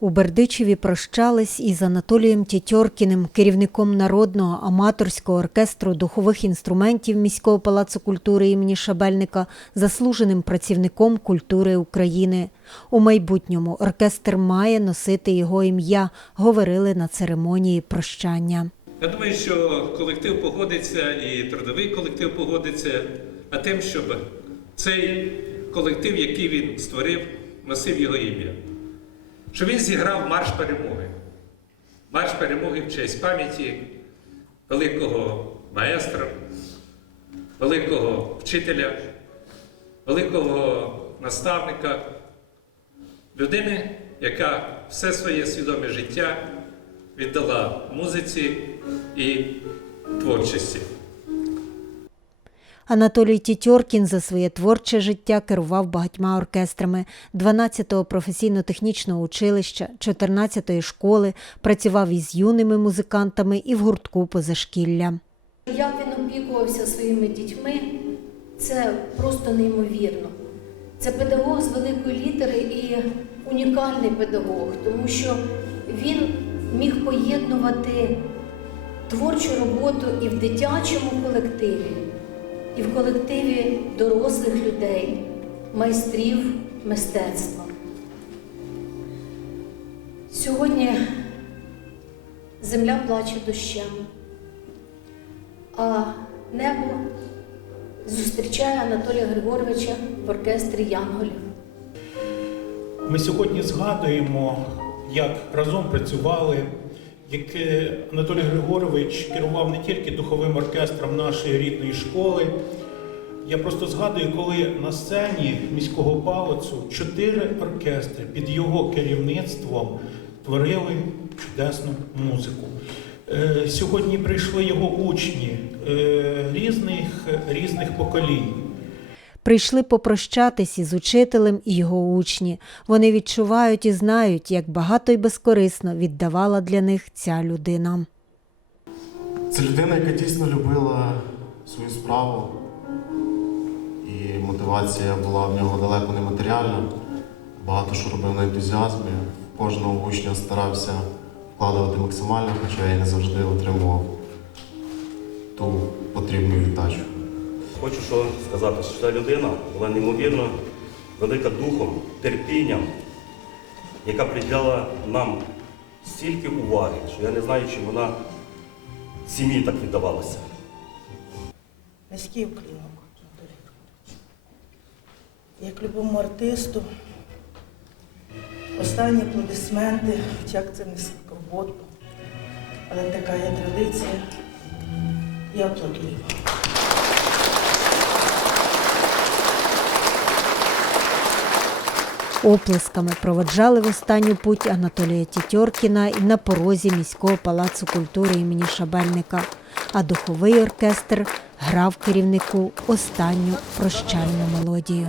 У Бердичеві прощались із Анатолієм Тітьоркіним, керівником народного аматорського оркестру духових інструментів міського палацу культури імені Шабельника, заслуженим працівником культури України. У майбутньому оркестр має носити його ім'я, говорили на церемонії прощання. Я думаю, що колектив погодиться і трудовий колектив погодиться, а тим, щоб цей колектив, який він створив, носив його ім'я. Щоб він зіграв марш перемоги. Марш перемоги в честь пам'яті великого маестра, великого вчителя, великого наставника, людини, яка все своє свідоме життя віддала музиці і творчості. Анатолій Тітьоркін за своє творче життя керував багатьма оркестрами 12-го професійно-технічного училища, 14-ї школи, працював із юними музикантами і в гуртку позашкілля. Як він опікувався своїми дітьми, це просто неймовірно. Це педагог з великої літери і унікальний педагог, тому що він міг поєднувати творчу роботу і в дитячому колективі, і в колективі дорослих людей, майстрів мистецтва. Сьогодні земля плаче дощем а небо зустрічає Анатолія Григоровича в оркестрі Янголів. Ми сьогодні згадуємо, як разом працювали, як е, Анатолій Григорович керував не тільки духовим оркестром нашої рідної школи. Я просто згадую, коли на сцені міського палацу чотири оркестри під його керівництвом творили чудесну музику. Е, Сьогодні прийшли його учні е, різних, різних поколінь. Прийшли попрощатись із учителем і його учні. Вони відчувають і знають, як багато й безкорисно віддавала для них ця людина. Це людина, яка дійсно любила свою справу, і мотивація була в нього далеко не матеріальна. Багато що робив на ентузіазмі. Кожного учня старався вкладувати максимально, хоча і не завжди отримував ту потрібну віддачу. Хочу що сказати, що ця людина була неймовірно велика духом, терпінням, яка приділяла нам стільки уваги, що я не знаю, чи вона сім'ї так віддавалася. Низький уклінок. Як любому артисту, останні аплодисменти, як це не скорботно, але така є традиція. Я аплодую. Оплесками проведжали в останню путь Анатолія Тітьоркіна і на порозі міського палацу культури імені Шабельника. А духовий оркестр грав керівнику останню прощальну мелодію.